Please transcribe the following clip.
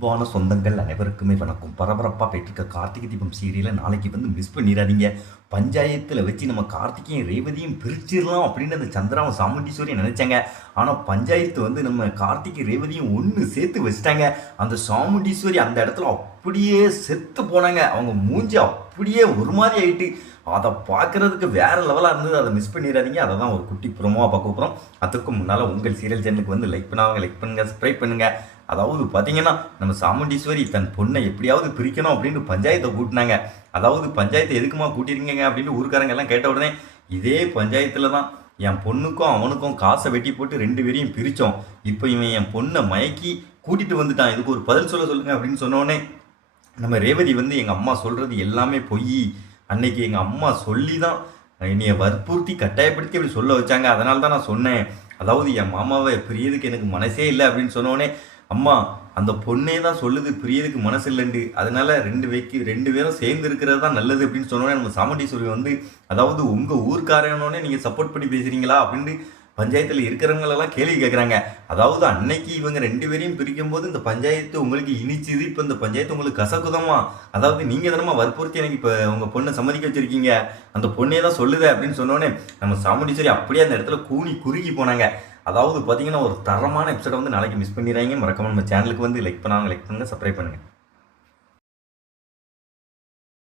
அன்பான சொந்தங்கள் அனைவருக்குமே வணக்கம். பரபரப்பாக போயிட்டுருக்க கார்த்திகை தீபம் சீரியலை நாளைக்கு மிஸ் பண்ணிடாதீங்க. பஞ்சாயத்தில் வச்சு நம்ம கார்த்திகையும் ரேவதியும் பிரிச்சிடலாம் அப்படின்னு அந்த சந்திராவும் சாமுண்டீஸ்வரியும் நினைச்சாங்க. ஆனால் பஞ்சாயத்து நம்ம கார்த்திகை ரேவதியும் ஒன்று சேர்த்து வச்சுட்டாங்க. அந்த சாமுண்டீஸ்வரி அந்த இடத்துல அப்படியே செத்து போனாங்க. அவங்க மூஞ்சி அப்படியே ஒரு மாதிரி ஆயிட்டு அதை பார்க்குறதுக்கு வேறு லெவலாக இருந்தது. அதை மிஸ் பண்ணிடாதீங்க. அதை தான் ஒரு குட்டி புறமாக பார்க்க போகிறோம். அதுக்கு முன்னால் உங்கள் சீரியல் சேனலுக்கு லைக் பண்ணாங்க, லைக் பண்ணுங்கள், சப்ஸ்கிரைப் பண்ணுங்கள். அதாவது பார்த்தீங்கன்னா நம்ம சாமுண்டீஸ்வரி தன் பொண்ணை எப்படியாவது பிரிக்கணும் அப்படின்னு பஞ்சாயத்தை கூட்டினாங்க. அதாவது பஞ்சாயத்தை எதுக்குமா கூட்டிருக்கீங்க அப்படின்னு ஊருக்காரங்க எல்லாம் கேட்ட உடனே இதே பஞ்சாயத்தில் தான் என் பொண்ணுக்கும் அவனுக்கும் காசை வெட்டி போட்டு 2 பேரையும் பிரித்தோம். இப்போ இவன் என் பொண்ணை மயக்கி கூட்டிகிட்டு வந்துட்டான், இதுக்கு ஒரு பதில் சொல்லுங்க அப்படின்னு சொன்னோடனே நம்ம ரேவதி எங்கள் அம்மா சொல்கிறது எல்லாமே பொய், அன்னைக்கு எங்கள் அம்மா சொல்லி தான் என்னைய வற்புறுத்தி கட்டாயப்படுத்தி அப்படி சொல்ல வச்சாங்க, அதனால தான் நான் சொன்னேன். அதாவது என் மாமாவை பிரியதுக்கு எனக்கு மனசே இல்லை அப்படின்னு சொன்னோடனே அம்மா அந்த பொண்ணே தான் சொல்லுது பிரியதுக்கு மனசு இல்லைண்டு, அதனால 2 பேரும் சேர்ந்து இருக்கிறது தான் நல்லது அப்படின்னு சொன்னோன்னே நம்ம சாமுண்டீஸ்வரி அதாவது உங்கள் ஊர்க்காரனோடனே நீங்கள் சப்போர்ட் பண்ணி பேசுகிறீங்களா அப்படின்னு பஞ்சாயத்தில் இருக்கிறவங்களெல்லாம் கேள்வி கேட்குறாங்க. அதாவது அன்னைக்கு இவங்க 2 பேரையும் பிரிக்கும் போது இந்த பஞ்சாயத்து உங்களுக்கு இனிச்சுது, இப்போ இந்த பஞ்சாயத்து உங்களுக்கு கசக்குதமா, அதாவது நீங்கள் தானமா வற்புறுத்தி எனக்கு இப்போ உங்கள் பொண்ணை சம்மதிக்க வச்சுருக்கீங்க, அந்த பொண்ணே தான் சொல்லுது அப்படின்னு சொன்னோன்னே நம்ம சாமுண்டீஸ்வரி அப்படியே அந்த இடத்துல கூனி குறுகி போனாங்க. அதாவது பார்த்தீங்கன்னா ஒரு தரமான எபிசோட நாளைக்கு மிஸ் பண்ணிடுறாங்க. மறக்காம நம்ம சேனலுக்கு லைக் பண்ணாங்க, லைக் பண்ணுங்கள், சப்ஸ்கிரைப் பண்ணுங்கள்.